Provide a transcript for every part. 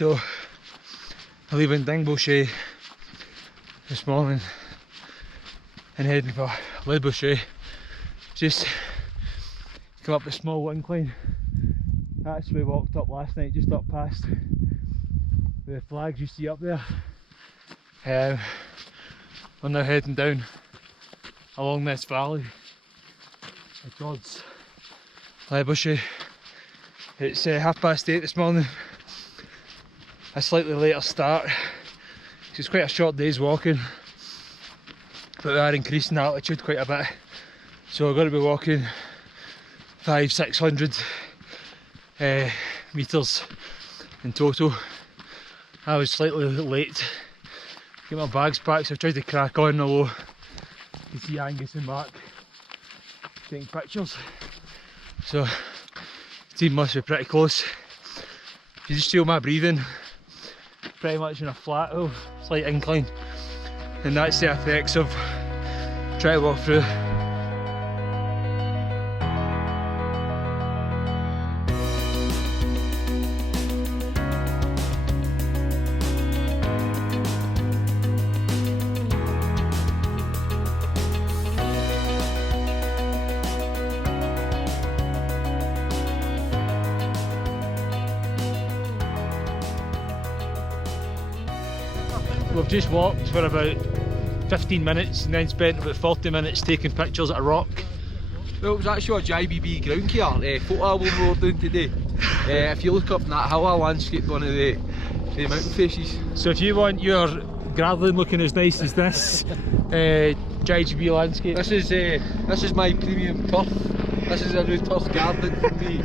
So I'm leaving Dingboche this morning and heading for Lobuche. Just come up a small incline. That's where we walked up last night, just up past the flags you see up there. We're now heading down along this valley towards Lobuche. It's 8:30 this morning. A slightly later start. It's quite a short day's walking, but we are increasing altitude quite a bit. So we're going to be walking 500-600 metres in total. I was slightly late. Get my bags packed, so I tried to crack on, although you can see Angus and Mark taking pictures. So the team must be pretty close. You just feel my breathing pretty much in a flat, slight incline, and that's the effects of trying to walk through. We've just walked for about 15 minutes and then spent about 40 minutes taking pictures at a rock. Well, it was actually a JBB ground care photo album we were doing today. If you look up in that hill landscape, one of the mountain faces. So if you want your gravelling looking as nice as this JGB landscape, this is my premium turf. This is a new turf garden for me.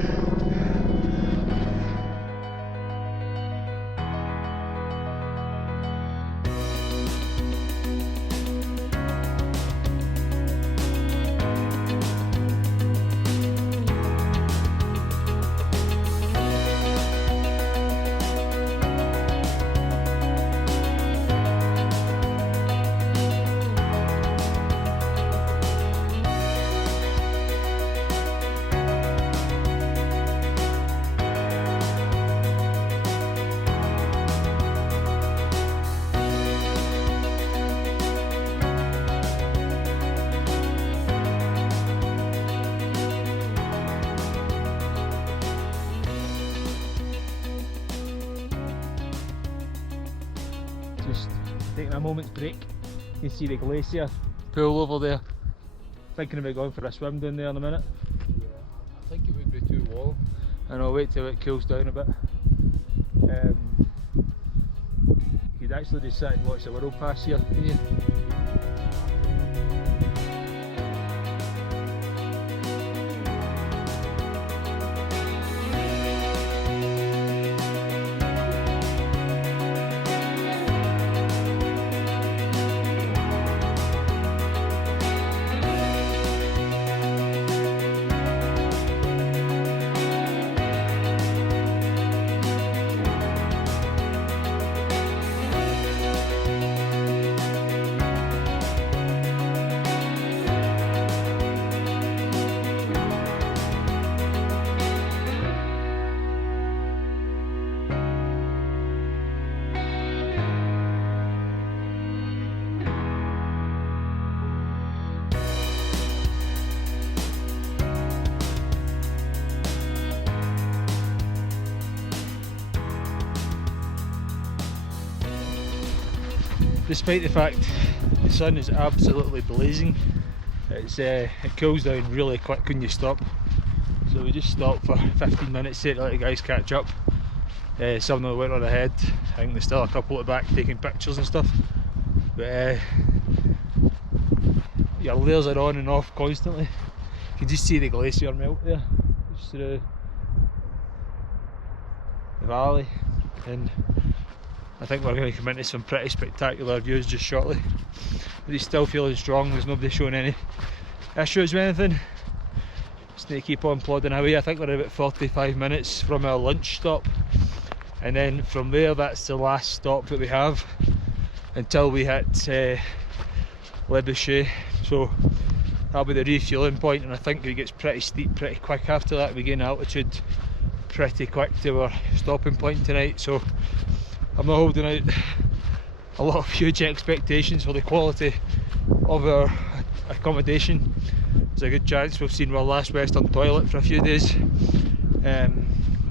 just taking a moment's break. You can see the glacier pool over there. Thinking about going for a swim down there in a minute. Yeah, I think it would be too warm. And I'll wait till it cools down a bit. You could actually just sit and watch the world pass here, can you? Despite the fact the sun is absolutely blazing, it cools down really quick when you stop. So we just stopped for 15 minutes to let the guys catch up. Some of them went on ahead. I think there's still a couple at the back taking pictures and stuff. But your layers are on and off constantly. You can just see the glacier melt there, just through the valley. And I think we're going to come into some pretty spectacular views just shortly. But he's still feeling strong, there's nobody showing any issues with anything. Just need to keep on plodding away. I think we're about 45 minutes from our lunch stop. And then from there, that's the last stop that we have until we hit Lobuche. So that'll be the refueling point, and I think it gets pretty steep pretty quick after that. We gain altitude pretty quick to our stopping point tonight, so I'm not holding out a lot of huge expectations for the quality of our accommodation. There's a good chance we've seen our last Western toilet for a few days,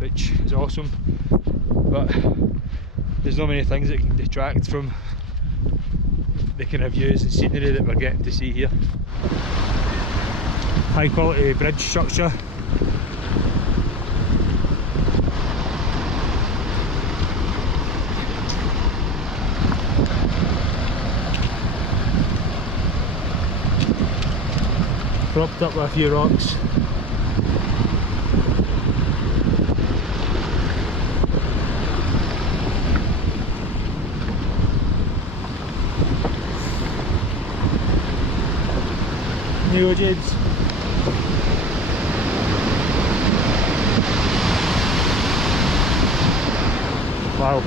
which is awesome, but there's not many things that can detract from the kind of views and scenery that we're getting to see here. High quality bridge structure. Propped up with a few rocks. There you go, James. Wow.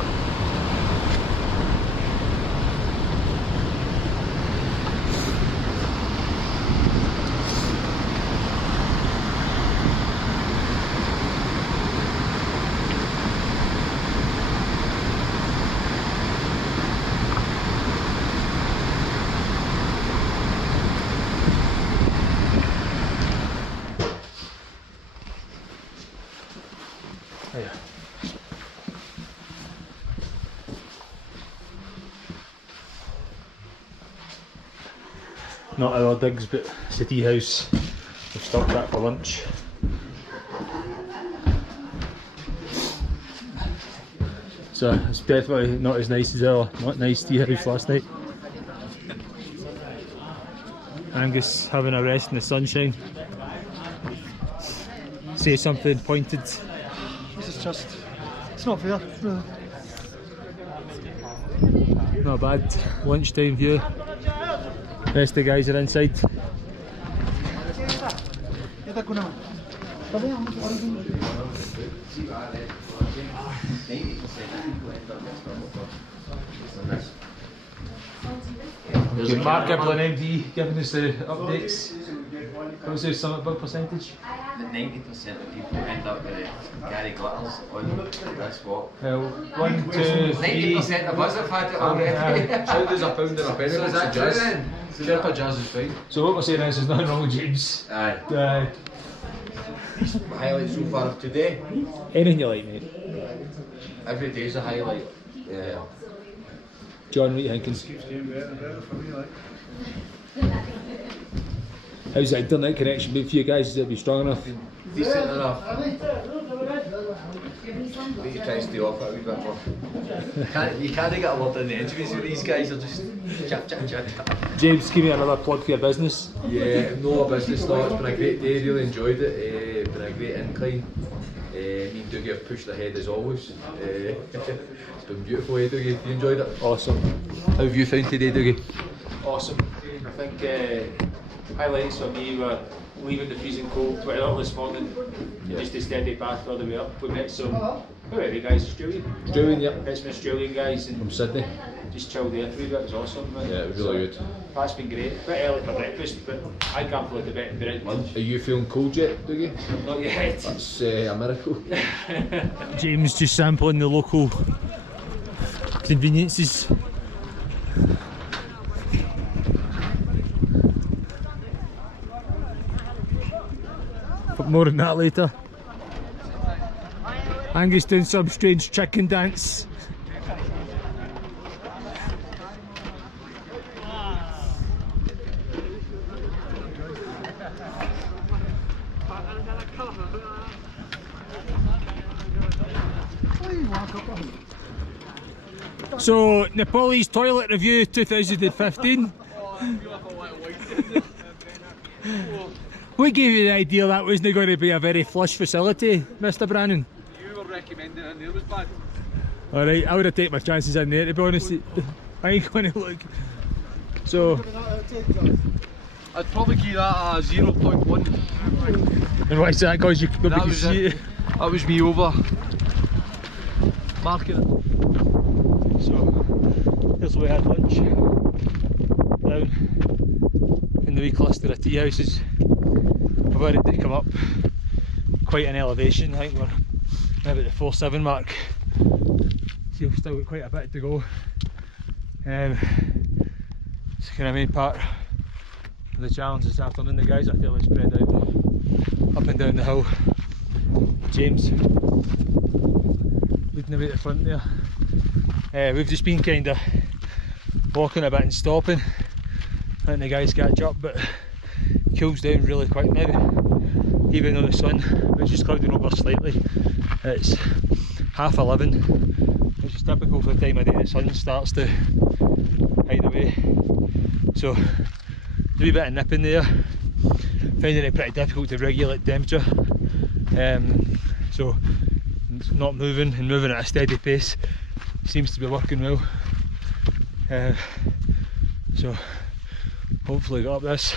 Yeah. Not our digs, but City House. We've stopped that for lunch. So it's definitely not as nice as our not nice tea house last night. Angus having a rest in the sunshine. Say something pointed. This is just, it's not fair. Not a bad lunchtime view. Rest of the guys are inside. There's Mark Giblin MD giving us the updates. What was the summit bug percentage? That 90% of people end up with Gary Glitters on this walk. 1, 2, 3. 90% of us have had it already. How does a pound and a penny? So is that true then? Sherpa jazz is fine. So what we're saying is there's nothing wrong with James. Aye. Highlight so far of today. Anything you like, mate. Every day's a highlight. Yeah. John, what are you thinking? How's the internet connection been for you guys? Has it been strong enough? Decent enough. Need to try and stay off it a wee bit more. You can't get a lot in the interviews with these guys, they're just chat. James, give me another plug for your business. Yeah, no business though. It's been a great day, really enjoyed it. Been a great incline. Me and Dougie have pushed ahead as always. It's been beautiful, Dougie? You enjoyed it? Awesome. How have you found today, Dougie? Awesome. I think highlights for me were leaving the freezing cold 20 up this morning, just a steady path all the way up. We met some, who are they guys? Australian? Australian, yeah. Met some Australian guys and From Sydney. just chilled there for a wee bit. It was awesome. Man. Yeah, it was really good. That's been great. A bit early for breakfast, but I can't believe the bed and bread lunch. Are you feeling cold yet, Dougie? Not yet. That's a miracle. James just sampling the local conveniences. But more on that later. Angus doing some strange chicken dance. So, Nepalese toilet review 2015. What gave you the idea that wasn't going to be a very flush facility, Mr. Brannan? You were recommending it and there was bad. Alright, I would have taken my chances in there, to be honest. I ain't going to look. So, I'd probably give that a 0.1. and why is that? Because you That can was see it. it. That was me over marking it. So, here's where we had lunch. Down in the wee cluster of tea houses. We've already come up quite an elevation. I think we're maybe the 4-7 mark. So we've still got quite a bit to go. It's kind of main part of the challenge this afternoon. The guys are fairly spread out up and down the hill. James leading the way to the front there. We've just been kind of walking a bit and stopping, letting the guys catch up, but it cools down really quick now, even though the sun is just clouding over slightly. It's 11:30, which is typical for the time of day the sun starts to hide away. So there's a wee bit of nip in there, finding it pretty difficult to regulate temperature. So not moving and moving at a steady pace seems to be working well. So hopefully got up this.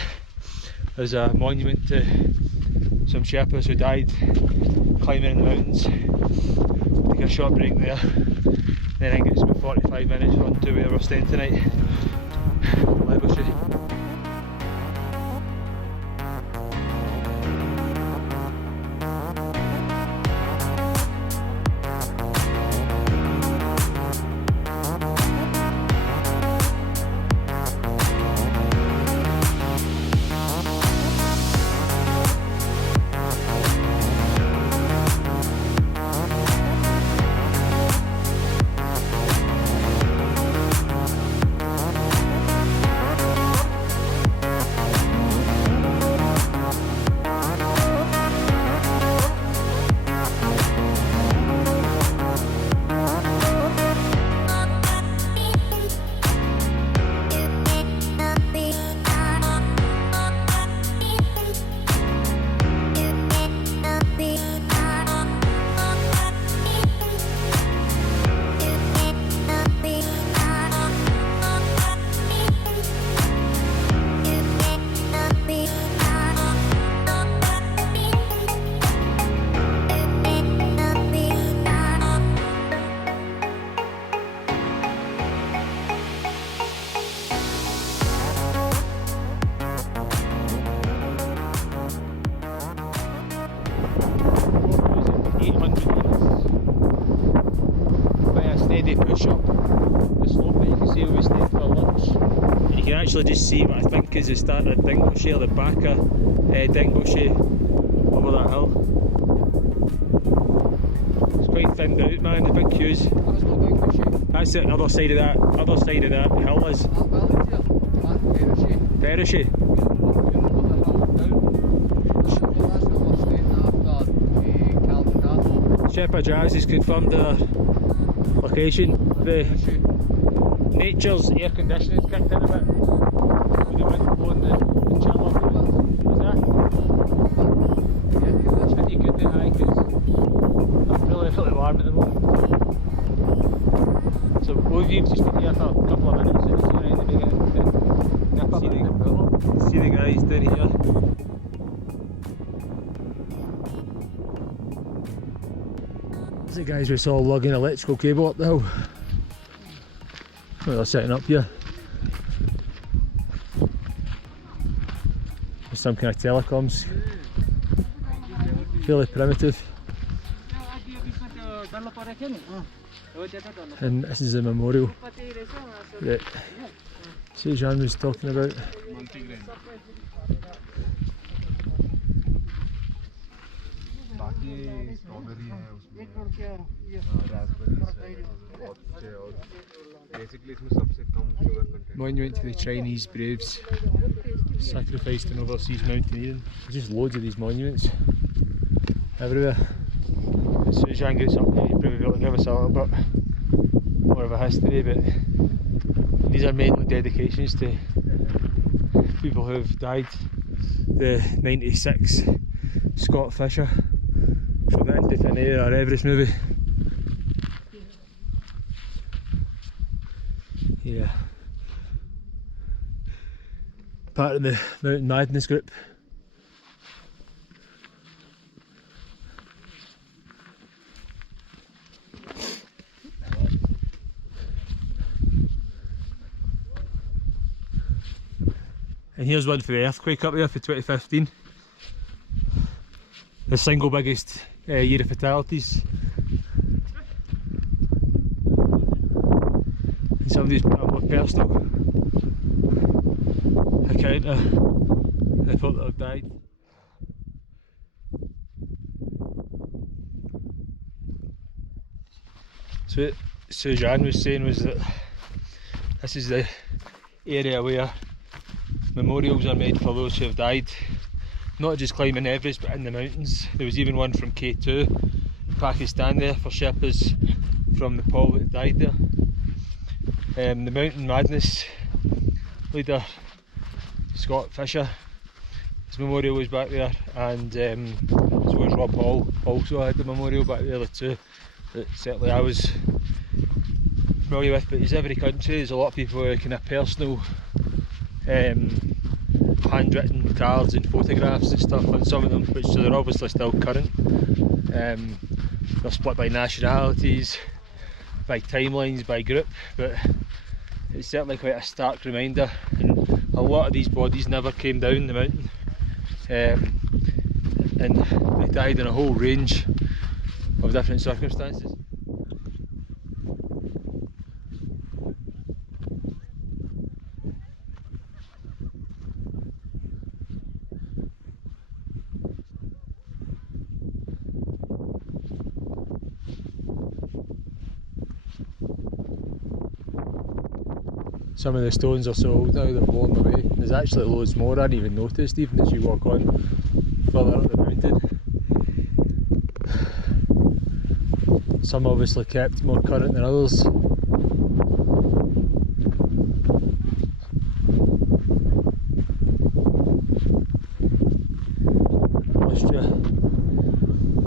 There's a monument to some Sherpas who died climbing in the mountains. Take a short break there, then I think it's about 45 minutes on to where we're staying tonight. Lobuche. Push up the slope that you can see where we stayed for lunch. And you can actually just see what I think is the start of Dingboche, or the back of Dingboche over that hill. It's quite thinned out, man, the big queues. That's not Dingboche. That's the other side of that hill is That valley here, that's Everest. Everest. Sherpa Jazz has confirmed their location. The nature's air conditioning's kicked in a bit with the wind blowing the chiller. Was that? It's pretty good to high because I'm really warm at the moment. So we've just been here for a couple of minutes and it's around the beginning to nip up see the guys down here. The guys we saw lugging electrical cable up the hill. Well, they're setting up here. With some kind of telecoms. Fairly primitive. And this is a memorial that Sejan was talking about. Monument to the Chinese braves sacrificed in overseas mountaineering. There's just loads of these monuments everywhere. As soon as Jan gets up here, he'll probably be able to give us a little bit more of a history, but these are mainly dedications to people who have died. The 96 Scott Fisher from the Independent or Everest movie. Yeah. Part of the Mountain Madness group. And here's one for the earthquake up there for 2015. The single biggest year of fatalities somebody's put a more personal account of the folk that have died. So what Suzanne was saying was that this is the area where memorials are made for those who have died, not just climbing Everest but in the mountains. There was even one from K2, Pakistan there, for Sherpas from Nepal that died there. The Mountain Madness leader Scott Fisher, his memorial was back there, and so was Rob Hall, also had the memorial back there, the two that certainly I was familiar with. But as every country, there's a lot of people with kind of personal handwritten cards and photographs and stuff on some of them, which so they're obviously still current. They're split by nationalities, by timelines, by group, but it's certainly quite a stark reminder. And a lot of these bodies never came down the mountain, and they died in a whole range of different circumstances. Some of the stones are so old now they're blown away. There's actually loads more I hadn't even noticed even as you walk on further up the mountain. Some obviously kept more current than others. Austria.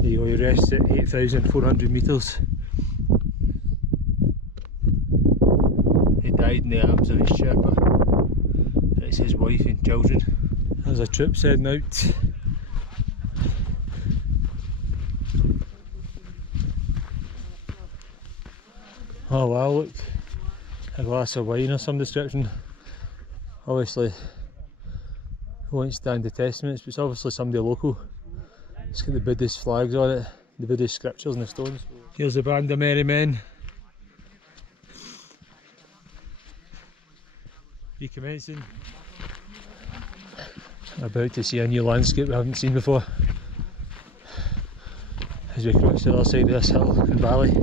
There you go, he rests at 8,400 metres. Died in the arms of his Sherpa. It's his wife and children. There's a troop heading out. Oh wow, look, a glass of wine of some description. Obviously won't stand the testaments, but it's obviously somebody local. It's got the Buddhist flags on it, the Buddhist scriptures and the stones. Here's the band of merry men. Recommencing. About to see a new landscape we haven't seen before as we cross the other side of this hill and valley.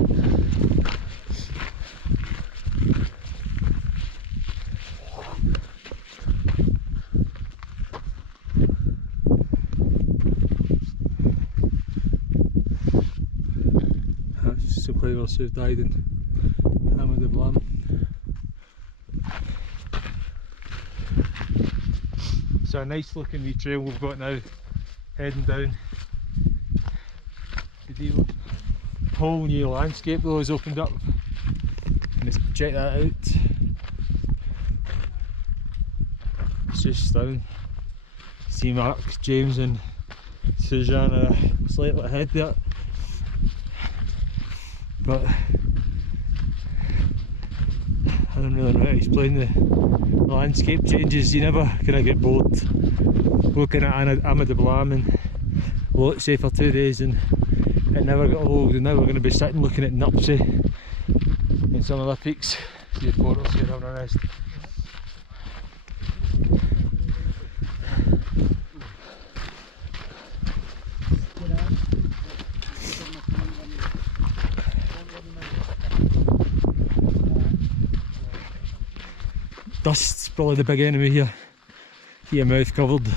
That's survivors who've died in Ahmedabad. So a nice looking wee trail we've got now, heading down. The whole new landscape though has opened up. Let's check that out. It's just stunning. See Mark, James and Suzanne are slightly ahead there. But I don't really know how to explain the landscape changes. You never kind of get bored looking at Ahmedabad and Lobuche for 2 days, and it never got old. And now we're going to be sitting looking at Nepal and some other peaks. See the portals here having a rest. Dust's probably the big enemy here. Your mouth covered.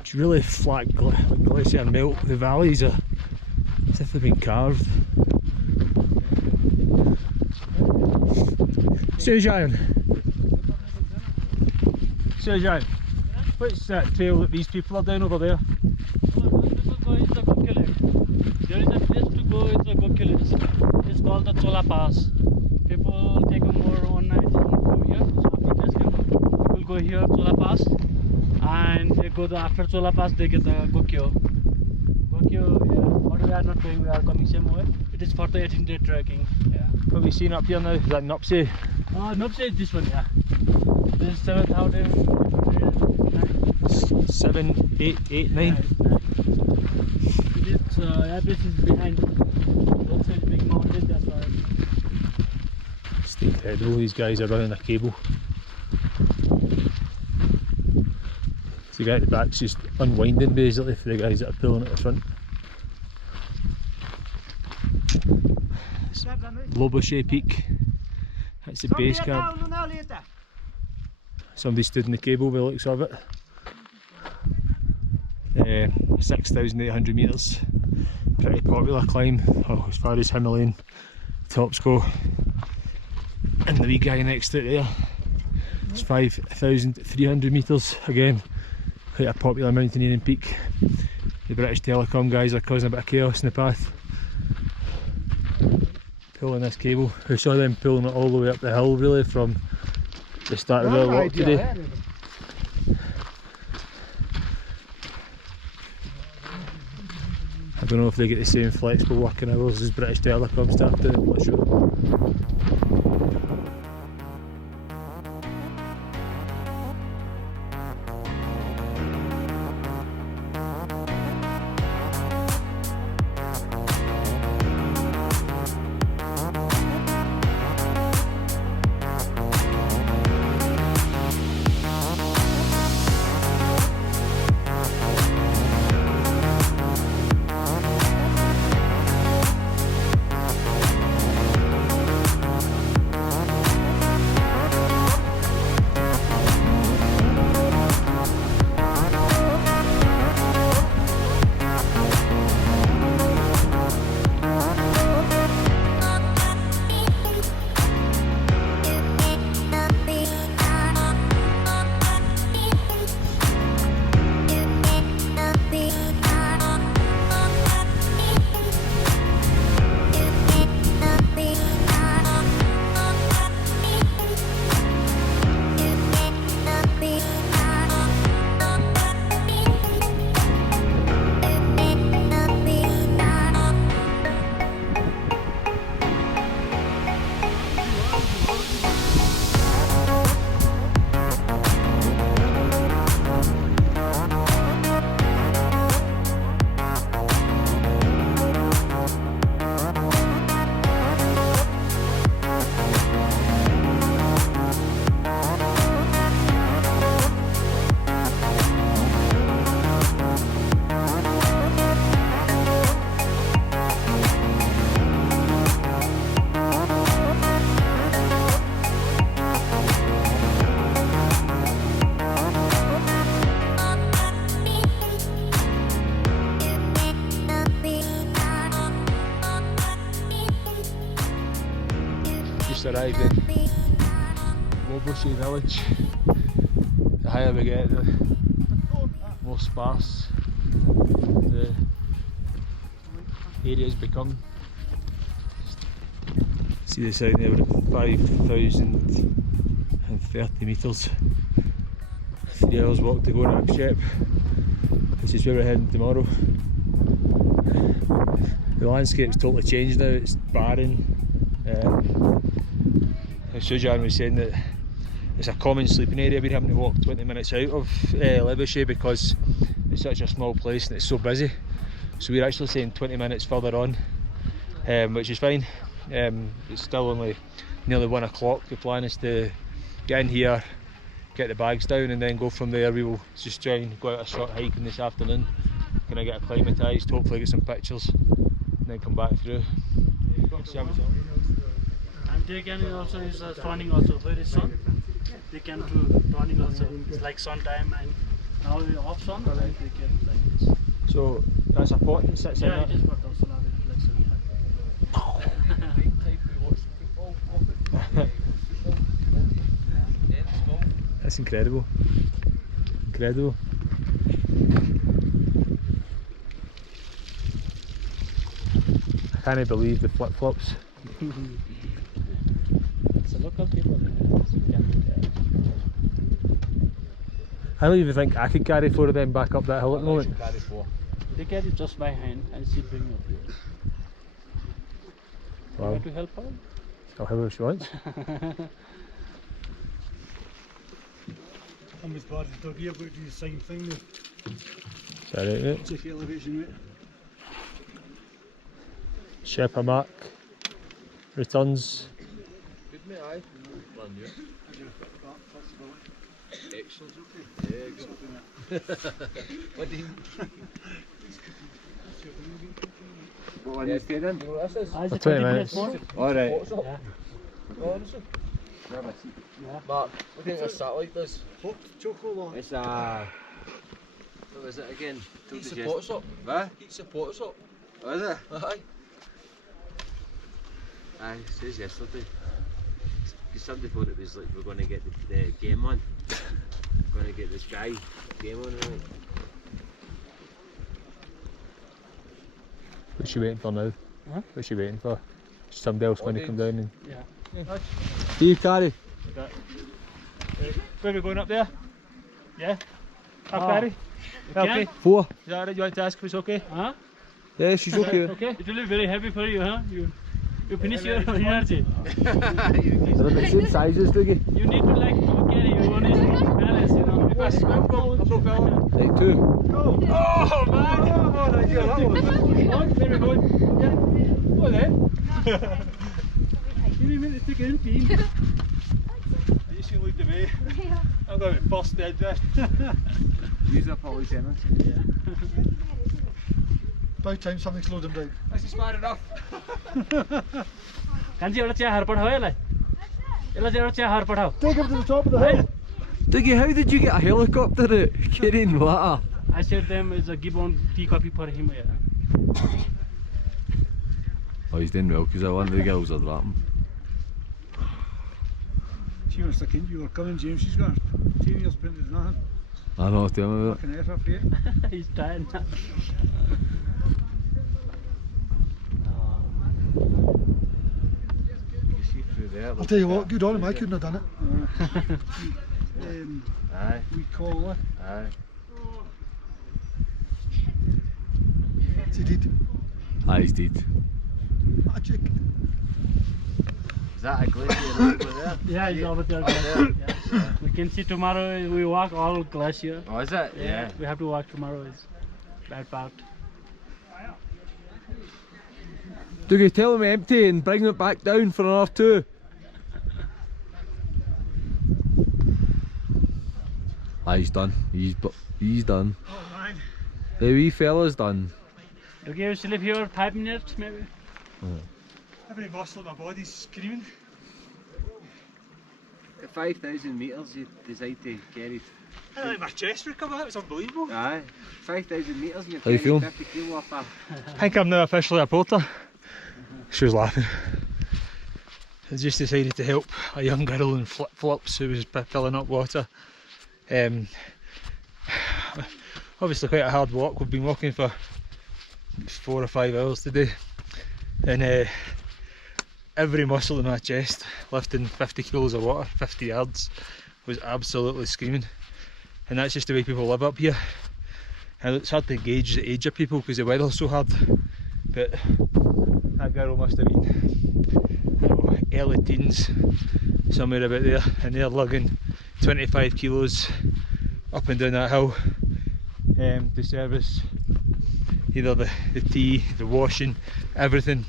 It's really flat glacier melt. The valleys are as if they've been carved. Suzanne, what's that trail that these people are doing over there? There is a place to go, it's a Gokil. It's called the Chola Pass. People take a more one night from here. So after this camp, we'll go here, Chola Pass, and they go after Chola Pass, they get the Gokyo. Gokyo, yeah. But we are not going, we are coming same way. It is for the 18-day trekking. Yeah. What have we seen up here now? Is that Nupse? Nupse is this one, yeah. This is 7,000. 7, 8, 9. Everest is behind. Both sides big mountain, that's why. Incredible, these guys are running a cable. So the guy at the back's just unwinding basically for the guys that are pulling at the front. Lobuche Peak, that's the base camp. Somebody stood in the cable by the looks of it. 6,800 metres, pretty popular climb, as far as Himalayan tops go. And the wee guy next to it there, it's 5,300 metres, again quite a popular mountaineering peak. The British Telecom guys are causing a bit of chaos in the path, pulling this cable. We saw them pulling it all the way up the hill really from the start of our walk today. I don't know if they get the same flexible working hours as British Telecom staff do, I'm not sure. Just arrived in Loboche village. The higher we get, the more sparse the areas become. See the sign there, we're at 5,030 metres. 3 hours walk to go to Everest, which is where we're heading tomorrow. The landscape's totally changed now, it's barren. Sujan was saying that it's a common sleeping area. We're having to walk 20 minutes out of Lobuche because it's such a small place and it's so busy. So we're actually saying 20 minutes further on, which is fine. It's still only nearly 1 o'clock. The plan is to get in here, get the bags down, and then go from there. We will just try and go out a short hiking this afternoon. Gonna get acclimatised, hopefully get some pictures, and then come back through. And they can also use turning also, where is sun? They can do turning also, it's like sun time, and now off sun, like they can like this. So that's a pot that sits in Yeah, that? it is for the solar reflection. That's incredible. Incredible. I can't believe the flip-flops. It's a local people. I don't even think I could carry 4 of them back up that hill at the moment. They carry just by hand and she bring up here. Wow. You want to help her? I'll have her if she wants. I'm as bad as Dougie, I've got to do the same thing now. Is that right, mate? Check the elevation, mate. Shepherd Mark returns. mate, aye. Brand new. Excellent. Yeah, good. What do you... What one is staying in? Do you know what this is? Ah, it's a 20 20 minutes. minutes more. Alright. Yeah. Honestly. Yeah. Mark, what do you think this satellite does? Hot chocolate. It's what was it again? Eats the pots up. What? Eats the pots up. Oh, is it? Aye. Aye, it says yesterday. Because somebody thought it was like we're going to get the game on. We're going to get the Sky game on, right? What's she waiting for now? Huh? What's she waiting for? Somebody else going to come down and... Yeah. Steve, Carrie. Where are we going up there? Yeah? Up, Ah. Barry? Okay. 4. Is that right? You want to ask if it's okay? Huh? Yeah, she's okay. Okay. It will be very heavy for you, huh? You finish your energy. They're about the same sizes, Dougie. You need to like to carry your own balance, you know. If I swim, go. I'm no fellow. Like 2. Oh man! Oh, that's your one. There we go. Yeah. Go then. Give me a minute to take it in, Pete. You should lead the way. I'm going to be bust dead there. Use up all these tenants. About time something slowed them down. This is smart enough. Can you tell her padaw yela? Yela tell her padaw. Take him to the top of the hill. Dougie, how did you get a helicopter out carrying water? I said them is a gibbon tea coffee for him. Yeah. Oh, he's doing well because one of the girls are dropping. She was stuck into you were coming, James. She's got 10 years printed as nothing. I know, tell me about it. Fucking effort for you. He's tired now. You see through there. I'll tell you what, good on him. I couldn't have done it. Aye, We call it. aye. He did. Aye, he's dead. Magic. Is that a glacier over there? Yeah, it's over there. Yeah. We can see tomorrow. We walk all glacier. Oh, is it? Yeah. We have to walk tomorrow. It's bad part. Dougie, tell him empty and bring it back down for another 2. Aye, he's done. He's done. Oh man. The wee fella's done. Okay, we sleep here 5 minutes maybe. Every muscle in my body's screaming. At 5,000 metres you decide to carry. I think my chest would come out. It's unbelievable. Aye, 5,000 metres and you're How you carrying feeling? 50 kilo off a... I think I'm now officially a porter. She was laughing. I just decided to help a young girl in flip-flops who was filling up water. Obviously quite a hard walk. We've been walking for 4 or 5 hours today, and every muscle in my chest lifting 50 kilos of water, 50 yards, was absolutely screaming. And that's just the way people live up here. And it's hard to gauge the age of people because the weather's so hard, but that girl must have been, I don't know, early teens, somewhere about there, and they're lugging 25 kilos up and down that hill to service either the tea, the washing, everything.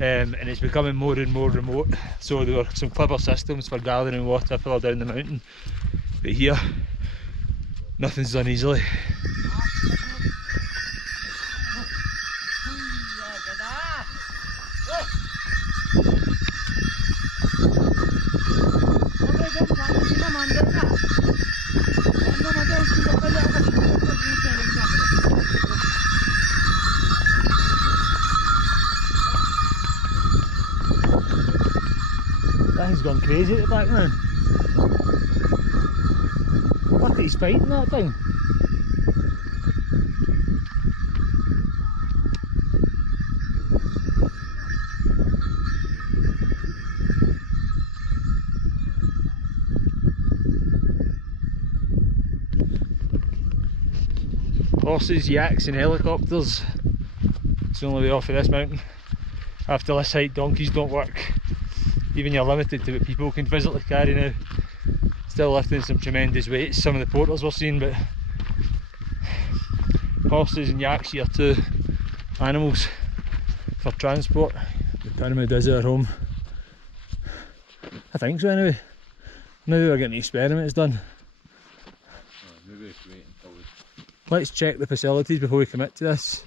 And it's becoming more and more remote, so there were some clever systems for gathering water further down the mountain, but here nothing's done easily. That thing's gone crazy at the back, man. Look at he's fighting that thing. Horses, yaks and helicopters. It's the only way off of this mountain. After this height, donkeys don't work. Even you're limited to what people can physically carry now. Still lifting some tremendous weights, some of the porters we're seeing, but horses and yaks here too. Animals for transport. The pyramid is our home. I think so anyway. Maybe we're getting experiments done. Maybe if we wait until we... Let's check the facilities before we commit to this.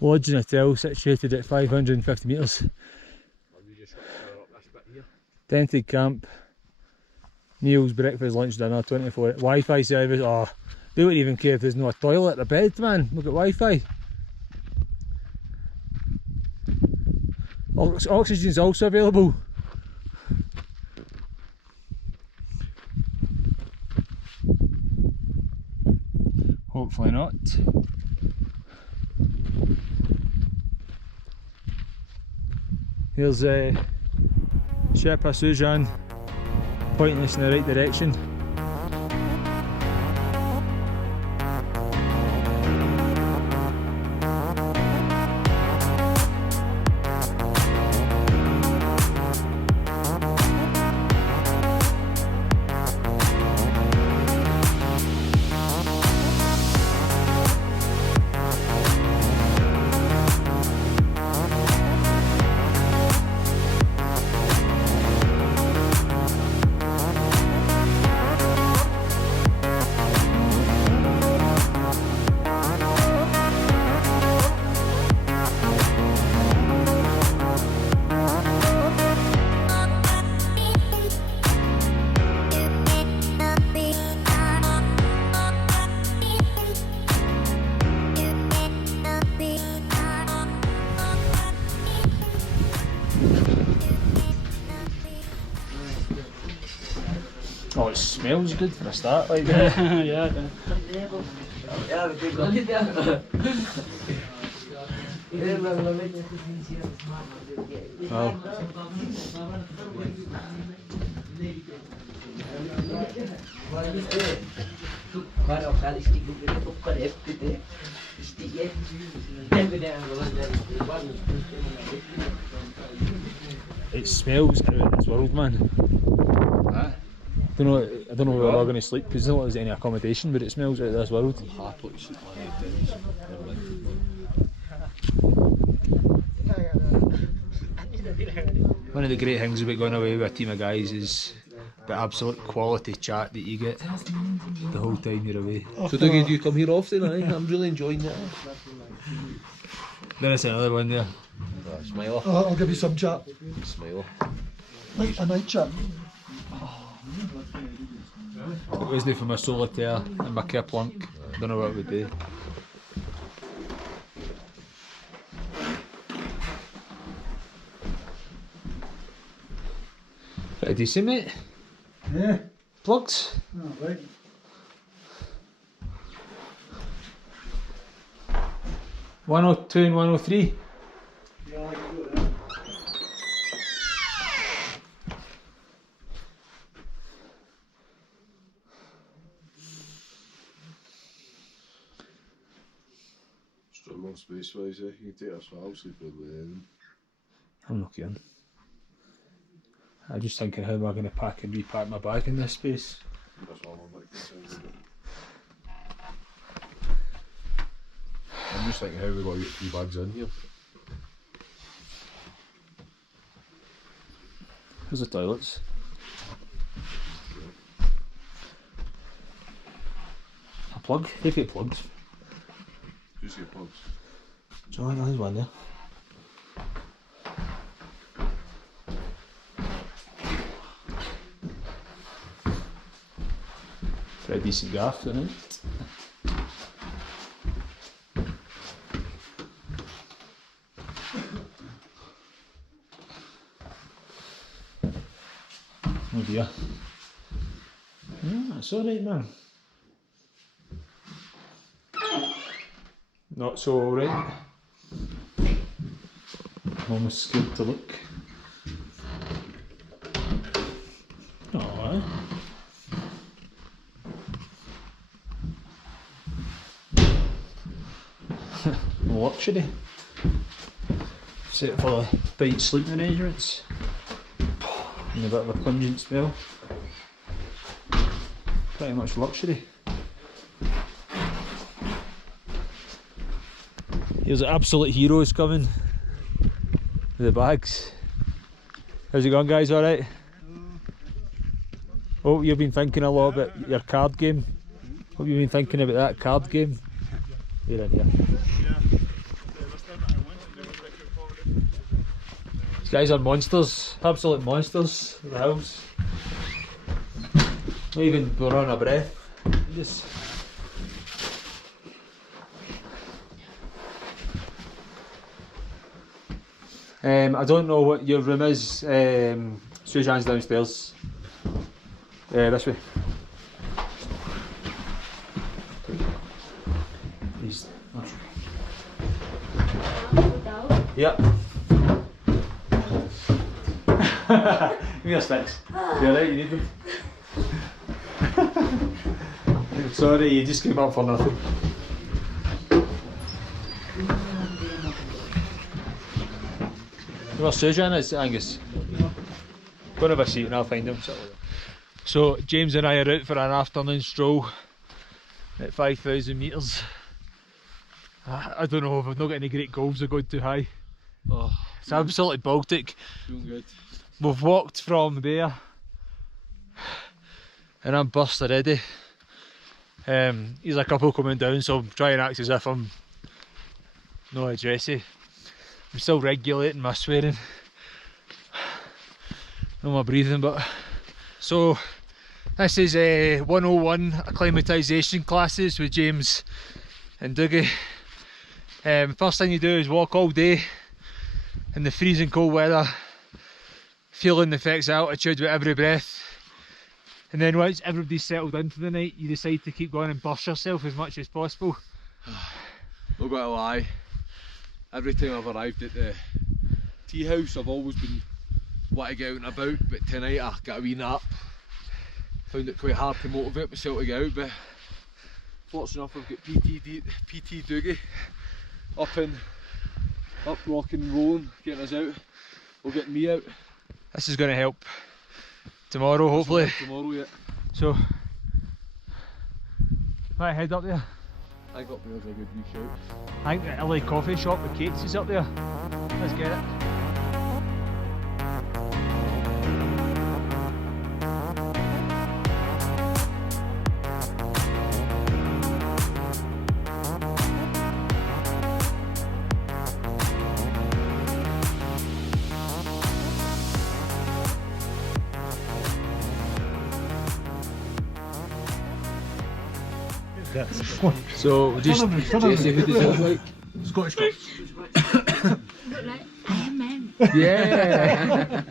Lodge and hotel situated at 550 metres. We just up this bit here. Tented camp. Meals, breakfast, lunch, dinner, 24. Wi-Fi service. Oh, they wouldn't even care if there's no a toilet or bed, man. Look at Wi-Fi. Oxygen's also available. Hopefully not. Here's Sherpa Sujan pointing us in the right direction. Oh, it smells good for a start, like that. Yeah. Wow. It smells out of this world, man. Huh? I don't know where we're going to sleep because there's not any accommodation, but it smells out of this world. Happily sleep on the tents. One of the great things about going away with a team of guys is the absolute quality chat that you get the whole time you're away. So do you come here often? I'm really enjoying that. There's another one there. Smiler. I'll give you some chat. Smiler. A night chat. It wasn't for my solitaire and my kerplunk. Don't know what it would do. Pretty decent, mate. Yeah. Plugs. Oh, right. $102 and $103. Yeah, I can do that. More space wise, you can take us for sleep with them. I'm not kidding. I'm just thinking how am I going to pack and repack my bag in this space. That's all I'm like concerned with. I'm just thinking how we got to get 3 bags in here. Here's the toilets. A plug? They've got plugs. Who's your plugs? John, there's one there. Pretty decent gaff, isn't it? Oh dear. Yeah, that's alright, man. Not so alright. I'm almost scared to look. Oh, luxury. Set for the tight sleeping arrangements. And a bit of a pungent smell. Pretty much luxury. Here's the absolute heroes coming with the bags. How's it going, guys? All right? Oh, you've been thinking a lot about your card game. What have you been thinking about that card game? You're in here. These guys are monsters, absolute monsters. The hills. Not even we're on a breath. Just. I don't know what your room is. Suzanne's downstairs. This way. These. Yep. Give me your sticks. You alright? You need them? Sorry, you just came up for nothing. Where's Suzanne is, Angus? Go and have a seat and I'll find him. So James and I are out for an afternoon stroll at 5,000 metres. I don't know if I've not got any great goals, they're going too high. Oh, it's absolutely Baltic. Feeling good. We've walked from there and I'm burst already. He's a couple coming down, so I'm trying to act as if I'm not addressy. I'm still regulating my swearing, not my breathing, but so this is 101 acclimatisation classes with James and Dougie. First thing you do is walk all day in the freezing cold weather, feeling the effects of altitude with every breath. And then once everybody's settled in for the night, you decide to keep going and burst yourself as much as possible. Not gonna lie, every time I've arrived at the tea house I've always been wanting to get out and about, but tonight I got a wee nap. Found it quite hard to motivate myself to get out, but fortunate enough I've got PT Dougie up rocking and rolling, getting us out, or getting me out. This is going to help tomorrow, hopefully. Tomorrow, yeah. So, right, head up there. I think up there's a good wee shout. I think the LA coffee shop with Kate's is up there. Let's get it. So just Jesse, who does it look like? Scottish Cup. Look like Iron Man. Yeah.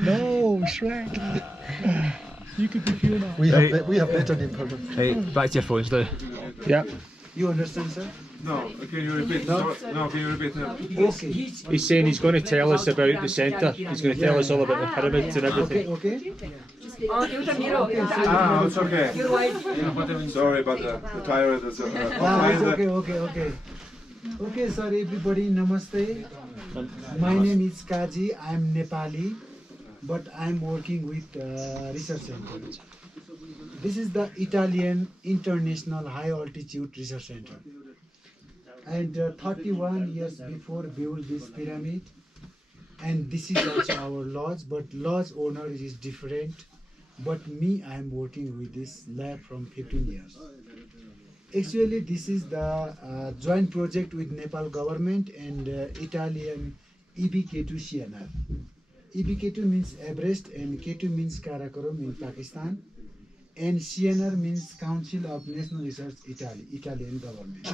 No, Shrek. You could be Fiona. We have better than Purple. Right, back to your phones now. Yeah. You understand, sir? No, can you repeat? No, can you repeat now? Okay. He's saying he's going to tell us about the centre. He's going to tell us all about the pyramids and everything. Okay. Ah, it's okay. Sorry, but the tyrant is. It's okay. Okay, sir, everybody, namaste. My name is Kaji. I'm Nepali, but I'm working with research center. This is the Italian International High Altitude Research Center. And 31 years before built this pyramid. And this is also our lodge, but lodge owner is different. But me, I'm working with this lab from 15 years. Actually, this is the joint project with Nepal government and Italian EBK2 CNR. EBK2 means Everest and K2 means Karakoram in Pakistan. And CNR means Council of National Research Italy, Italian government.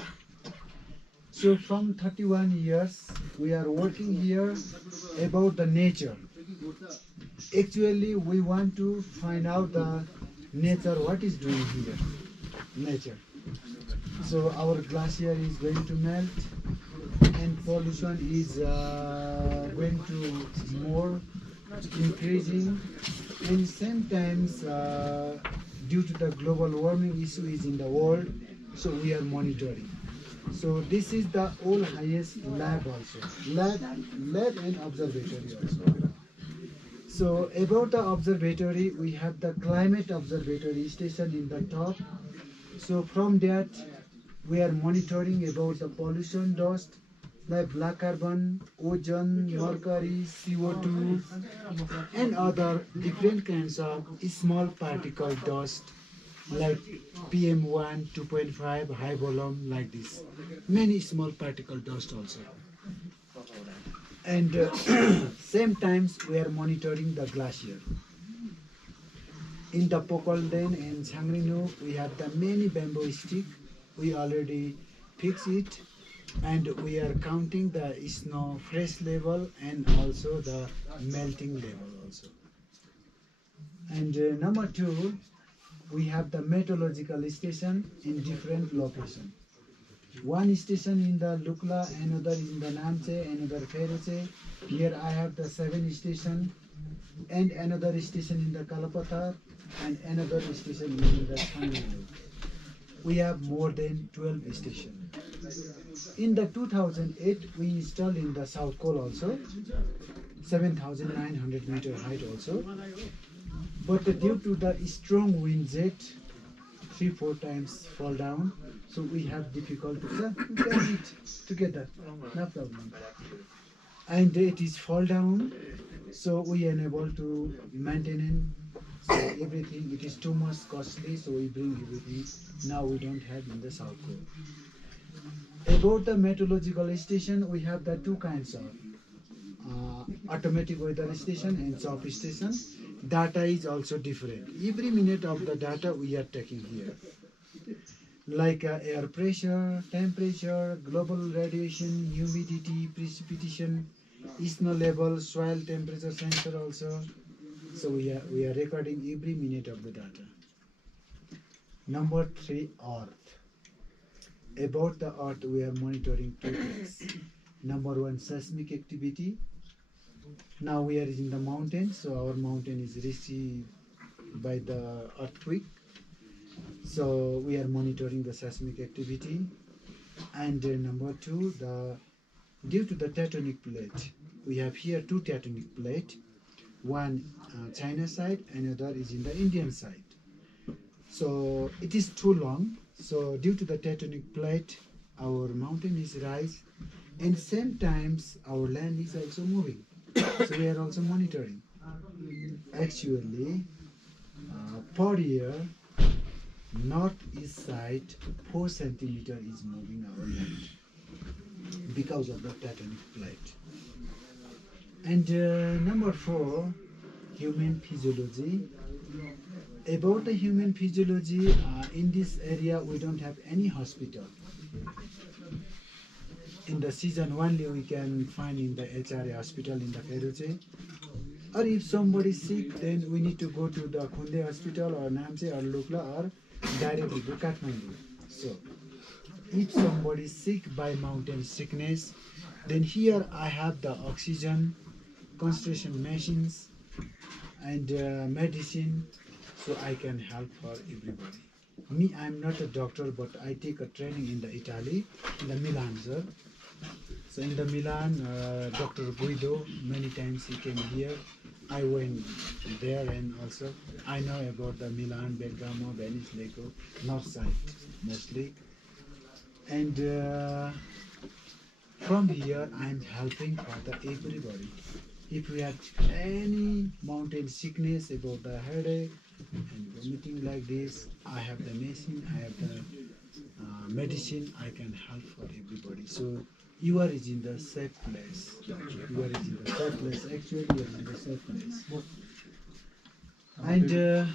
So from 31 years, we are working here about the nature. Actually, we want to find out the nature, what is doing here, nature. So our glacier is going to melt and pollution is going to more increasing, and sometimes due to the global warming issue is in the world, so we are monitoring. So this is the all highest lab also, lab and observatory also. So about the observatory, we have the climate observatory station in the top. So from that, we are monitoring about the pollution, dust, like black carbon, ozone, mercury, CO2, and other different kinds of small particle dust like PM1, 2.5, high volume like this. Many small particle dust also. And same times we are monitoring the glacier. In the Pokolden and Changrinu, we have the many bamboo stick. We already fix it, and we are counting the snow fresh level and also the melting level also. And number two, we have the meteorological station in different locations. One station in the Lukla, another in the Namche, another Feroche. Here I have the 7 station, and another station in the Kalapatar, and another station in the Changrinu. We have more than 12 stations. In the 2008, we installed in the South Col also, 7,900 meter height also. But due to the strong wind jet, 3-4 times fall down, so we have difficulty. Sir, we can eat together, no problem. And it is fall down, so we are unable to maintain so everything. It is too much costly, so we bring everything. Now we don't have in the South Col. About the meteorological station, we have the 2 kinds of automatic weather station and soft station. Data is also different. Every minute of the data we are taking here. Like air pressure, temperature, global radiation, humidity, precipitation, snow level, soil temperature sensor also. So we are recording every minute of the data. Number 3, Earth. About the Earth, we are monitoring 2 things. Number 1, seismic activity. Now we are in the mountains, so our mountain is risky by the earthquake. So we are monitoring the seismic activity. And number 2, due to the tectonic plate, we have here 2 tectonic plates. One China side, another is in the Indian side. So it is too long. So due to the tectonic plate, our mountain is rise, and same times our land is also moving. So we are also monitoring. Actually, per year, northeast side 4 centimeter is moving our land because of the tectonic plate. And number 4, human physiology. About the human physiology, in this area we don't have any hospital. In the season only we can find in the HRA hospital in the Feroche. Or if somebody is sick, then we need to go to the Khunde hospital or Namche or Lukla or directly to Kathmandu. So, if somebody is sick by mountain sickness, then here I have the oxygen, concentration machines, and medicine, so I can help for everybody. Me, I'm not a doctor, but I take a training in the Italy, in the Milan, sir. So in the Milan, Dr. Guido, many times he came here. I went there, and also I know about the Milan, Bergamo, Venice, Lecco, north side mostly. And from here, I'm helping for the everybody. If we have any mountain sickness about the headache and vomiting like this, I have the medicine, I have the medicine, I can help for everybody. So you are in the safe place. You are in the safe place. Actually, you are in the safe place. And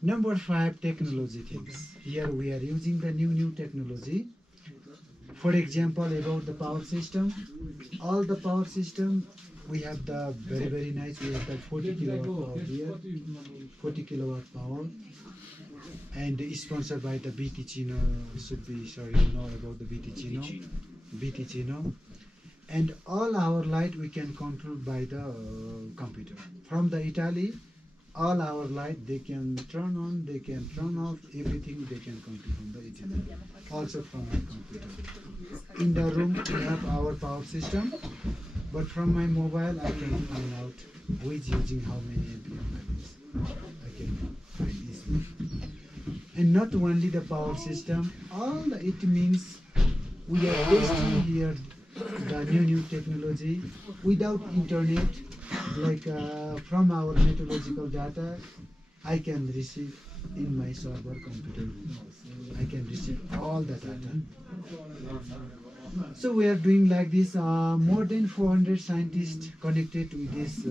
number 5, technology things. Here we are using the new technology. For example, about the power system. All the power system, we have the very nice. We have the 40 kilowatt power here. 40 kilowatt power. And sponsored by the BT Chino. Should be sorry to know about the BT Chino. BT Chino. And all our light we can control by the computer. From the Italy, all our light they can turn on, they can turn off, everything they can control from the Italy. Also from my computer. In the room we have our power system, but from my mobile I can find out who is using how many ampere batteries. I can find easily. And not only the power system, it means we are testing here the new technology without internet, like from our meteorological data, I can receive in my server computer. I can receive all the data. So we are doing like this. More than 400 scientists connected with this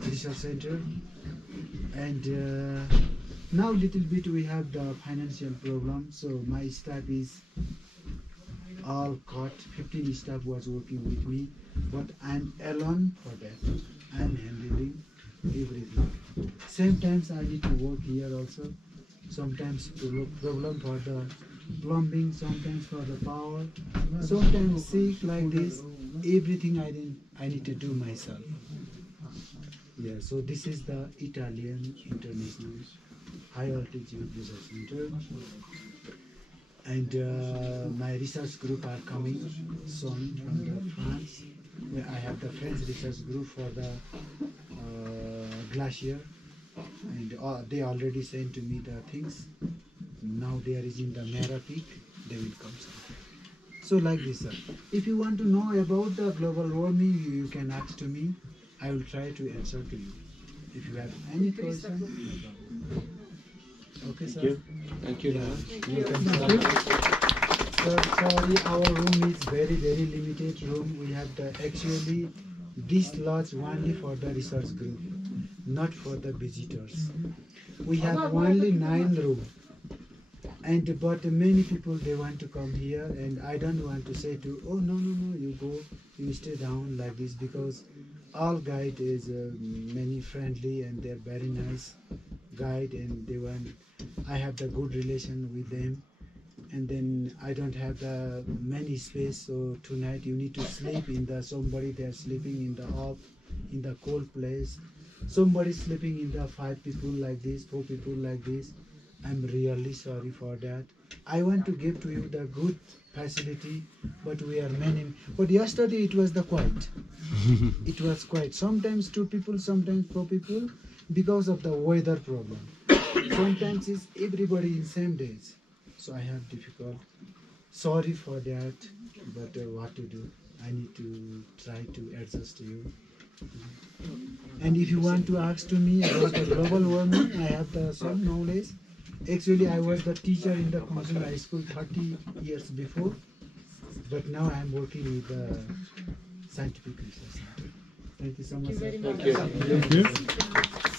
research center, and now little bit we have the financial problem. So my staff is all cut. 15 staff was working with me, but I'm alone for that. I'm handling everything. Sometimes I need to work here also. Sometimes problem for the plumbing, sometimes for the power, sometimes sick like this. Everything I need to do myself. Yeah, so this is the Italian International High Altitude Research Center, and my research group are coming soon from the France. Where I have the French research group for the glacier, and they already sent to me the things. Now they are in the Mera Peak. They will come soon. So like this, sir. If you want to know about the global warming, you can ask to me. I will try to answer to you. If you have any question, no problem. Okay, sir. Thank you. Sir, sorry, our room is very limited room. We have the actually this lodge only for the research group, not for the visitors. We have only 9 rooms. And but many people they want to come here, and I don't want to say to no, you go, you stay down like this, because all guide is many friendly and they're very nice guide, and they want I have the good relation with them, and then I don't have the many space, so tonight you need to sleep in the somebody they're sleeping in the up in the cold place, somebody sleeping in the 5 people like this, 4 people like this. I'm really sorry for that. I want to give to you the good facility, but we are many. But yesterday it was the quiet. It was quiet. Sometimes 2 people, sometimes 4 people, because of the weather problem. Sometimes it's everybody in same days. So I have difficult. Sorry for that, but what to do? I need to try to adjust to you. And if you want to ask to me about the global warming, I have some knowledge. Actually, I was the teacher in the Consul High School 30 years before, but now I am working with the scientific research center. Thank you so much. Thank you very much. Thank you.